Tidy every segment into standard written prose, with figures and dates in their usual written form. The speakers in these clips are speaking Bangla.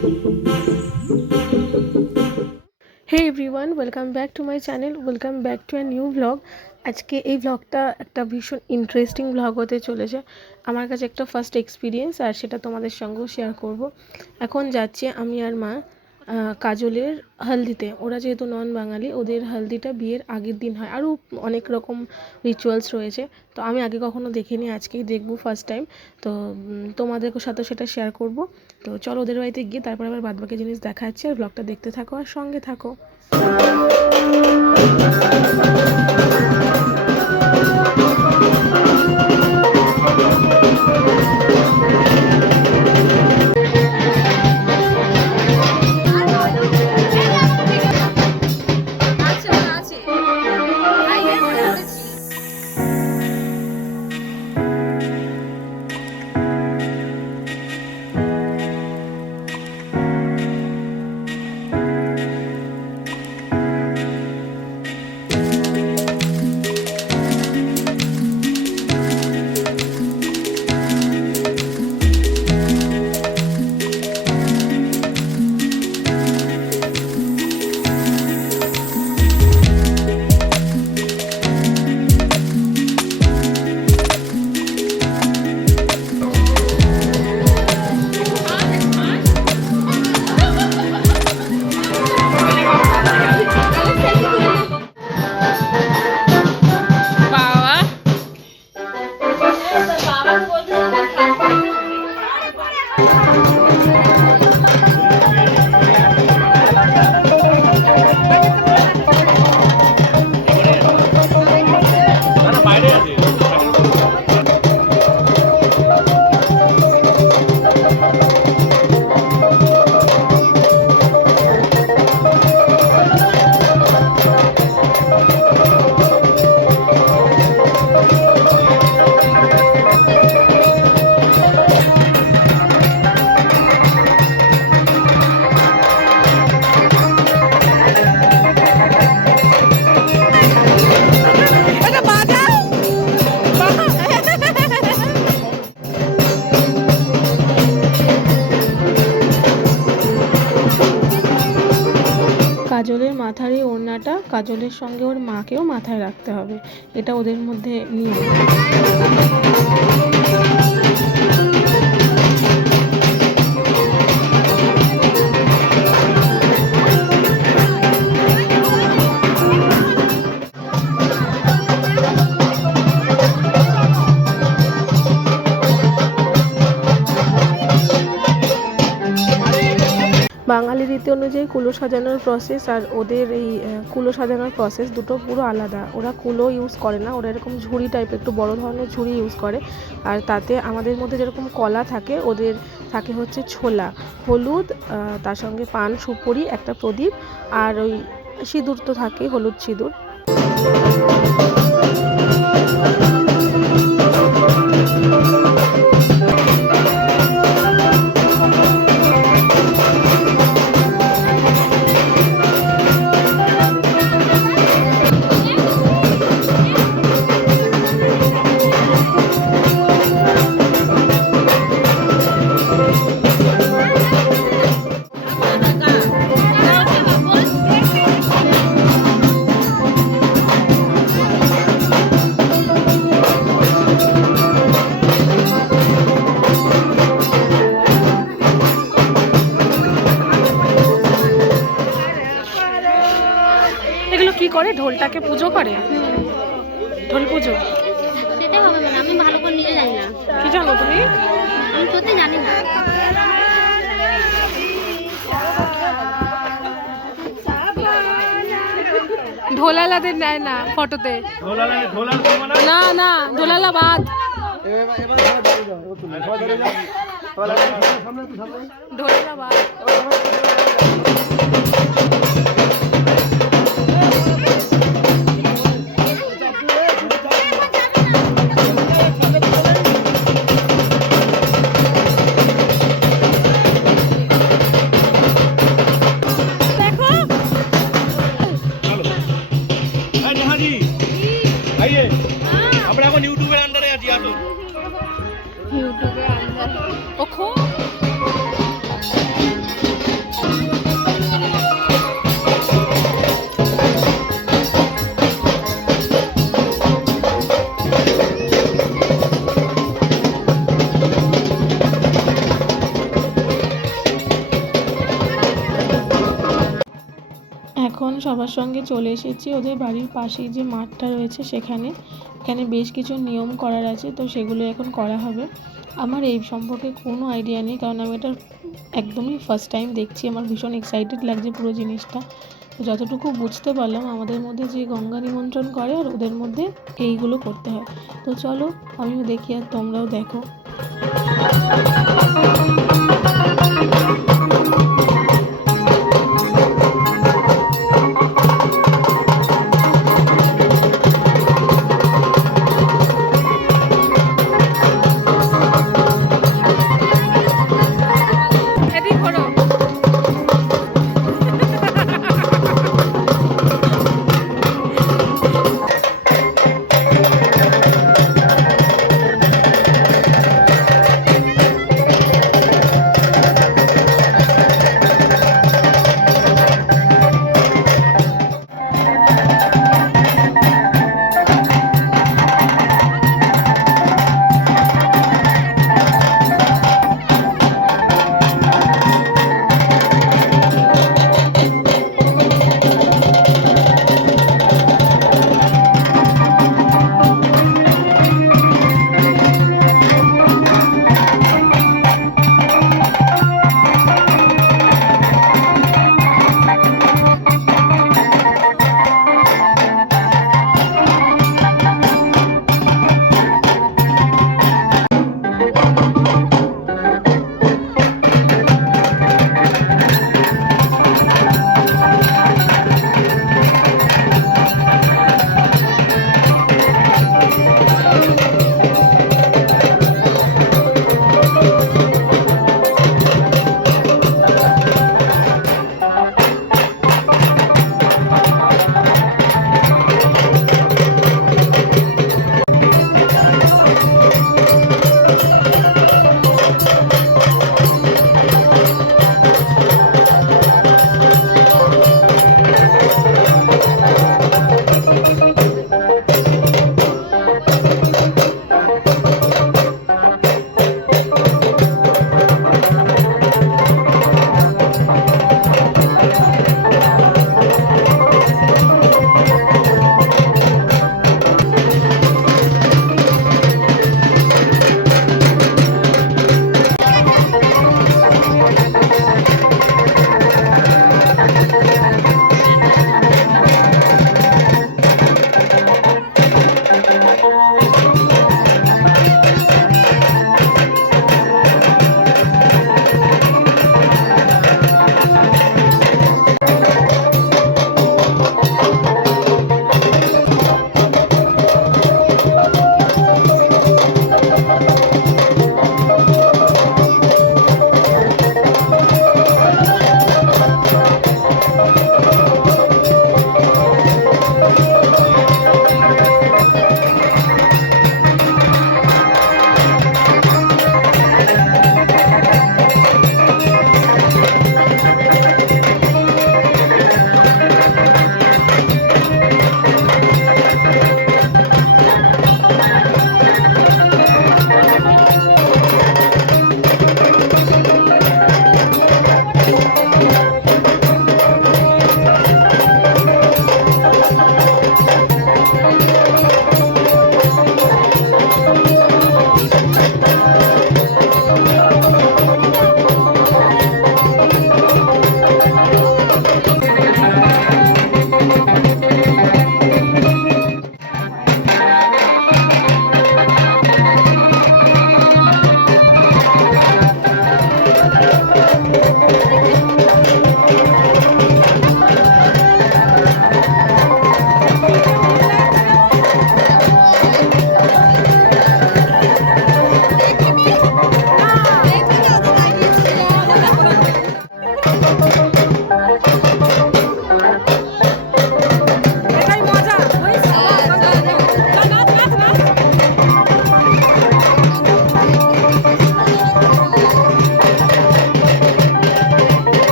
Hey everyone, welcome back to my channel, welcome back to a new blog. আজকে এই ব্লগটা একটা ভীষণ ইন্টারেস্টিং ব্লগ হতে চলেছে। আমার কাছে একটা ফার্স্ট এক্সপিরিয়েন্স, আর সেটা তোমাদের সঙ্গেও শেয়ার করব। এখন যাচ্ছি আমি আর মা কাজলের হলদিতে। ওরা যেহেতু নন বাঙালি, ওদের হলদিটা বিয়ের আগের দিন হয়। আরও অনেক রকম রিচুয়ালস রয়েছে, তো আমি আগে কখনো দেখিনি, আজকেই দেখবো ফার্স্ট টাইম। তো তোমাদের সাথে সেটা শেয়ার করব। তো চলো ওদের বাড়িতে গিয়ে তারপর আবার বাদবাকি জিনিস দেখা যাচ্ছে। আর ব্লগটা দেখতে থাকো আর সঙ্গে থাকো। কাজলের মাথার এই ওড়নাটা কাজলের সঙ্গে ওর মাকেও মাথায় রাখতে হবে, এটা ওদের মধ্যে নিয়ম। বাঙালি রীতি অনুযায়ী কুলো সাজানোর প্রসেস আর ওদের এই কুলো সাজানোর প্রসেস দুটো পুরো আলাদা। ওরা কুলো ইউজ করে না, ওরা এরকম ঝুড়ি টাইপের একটু বড় ধরনের ঝুড়ি ইউজ করে। আর তাতে আমাদের মধ্যে যেরকম কলা থাকে, ওদের থাকে হচ্ছে ছোলা, হলুদ, তার সঙ্গে পান সুপুরি, একটা প্রদীপ, আর ওই সিঁদুর তো থাকে, হলুদ সিঁদুর। এগুলো কি করে? ঢোলটাকে পুজো করে, ঢোল পুজো। সেটা হবে মানে আমি ভালো করে নিজে জানি না। কি জানো তুমি? আমি সত্যি জানি না। ঢোলালাদের নেয় না ফটোতে, না না ঢোলালা বাদ, ঢোলালা বাদ। আমরা এখন ইউটিউবের আন্ডারে আছি। আসো ইউটিউবের আন্ডারে। ও সবার সঙ্গে চলে এসেছি ওদের বাড়ির পাশেই যে মাঠটা রয়েছে সেখানে। এখানে বেশ কিছু নিয়ম করার আছে, তো সেগুলো এখন করা হবে। আমার এই সম্পর্কে কোনো আইডিয়া নেই, কারণ আমি এটা একদমই ফার্স্ট টাইম দেখছি। আমার ভীষণ এক্সাইটেড লাগছে পুরো জিনিসটা। তো যতটুকু বুঝতে পারলাম, আমাদের মধ্যে যে গঙ্গা নিমন্ত্রণ করে আর ওদের মধ্যে এইগুলো করতে হয়। তো চলো আমিও দেখি আর তোমরাও দেখো।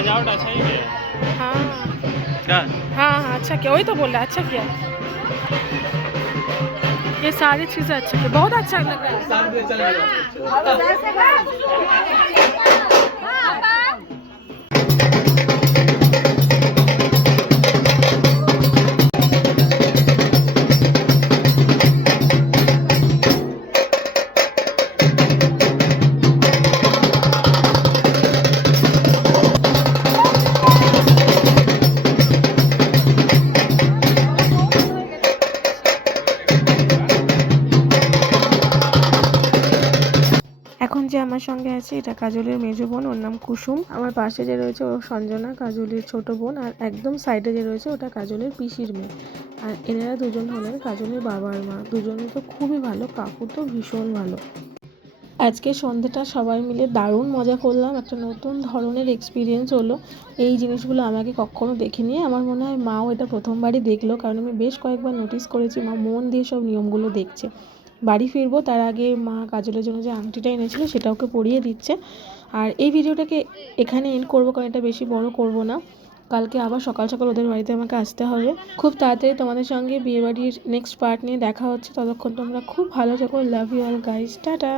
सजावट अच्छा ही है। हाँ क्या हाँ हाँ अच्छा किया, वही तो बोल रहा अच्छा किया। ये सारी चीज़ें अच्छी की, बहुत अच्छा लग रहा है। এখন যে আমার সঙ্গে আছে এটা কাজলের মেজো বোন, ওর নাম কুসুম। আমার পাশে যে রয়েছে ও সঞ্জনা, কাজলের ছোট বোন। আর একদম সাইডে যে রয়েছে ওটা কাজলের পিসির মেয়ে। আর এনারা দুজন হলেন কাজলের বাবা আর মা। দুজনে তো খুবই ভালো, কাকু তো ভীষণ ভালো। আজকে সন্ধ্যেটা সবাই মিলে দারুণ মজা করলাম, একটা নতুন ধরনের এক্সপিরিয়েন্স হলো। এই জিনিসগুলো আমাকে কখনো দেখিনি, আমার মনে হয় মাও এটা প্রথমবারই দেখলো, কারণ আমি বেশ কয়েকবার নোটিস করেছি মা মন দিয়ে সব নিয়মগুলো দেখছে। বাড়ি ফিরবো তার আগে মা কাজলের জন্য যে আংটিটা এনেছিল সেটা ওকে পরিয়ে দিচ্ছে। আর এই ভিডিওটাকে এখানে এন্ড করবো, কারণ এটা বেশি বড় করব না। কালকে আবার সকাল সকাল ওদের বাড়িতে আমাকে আসতে হবে। খুব তাড়াতাড়ি তোমাদের সঙ্গে বিয়েবাড়ির নেক্সট পার্ট নিয়ে দেখা হচ্ছে। ততক্ষণ তোমরা খুব ভালো থেকো। Love you all guys, tata.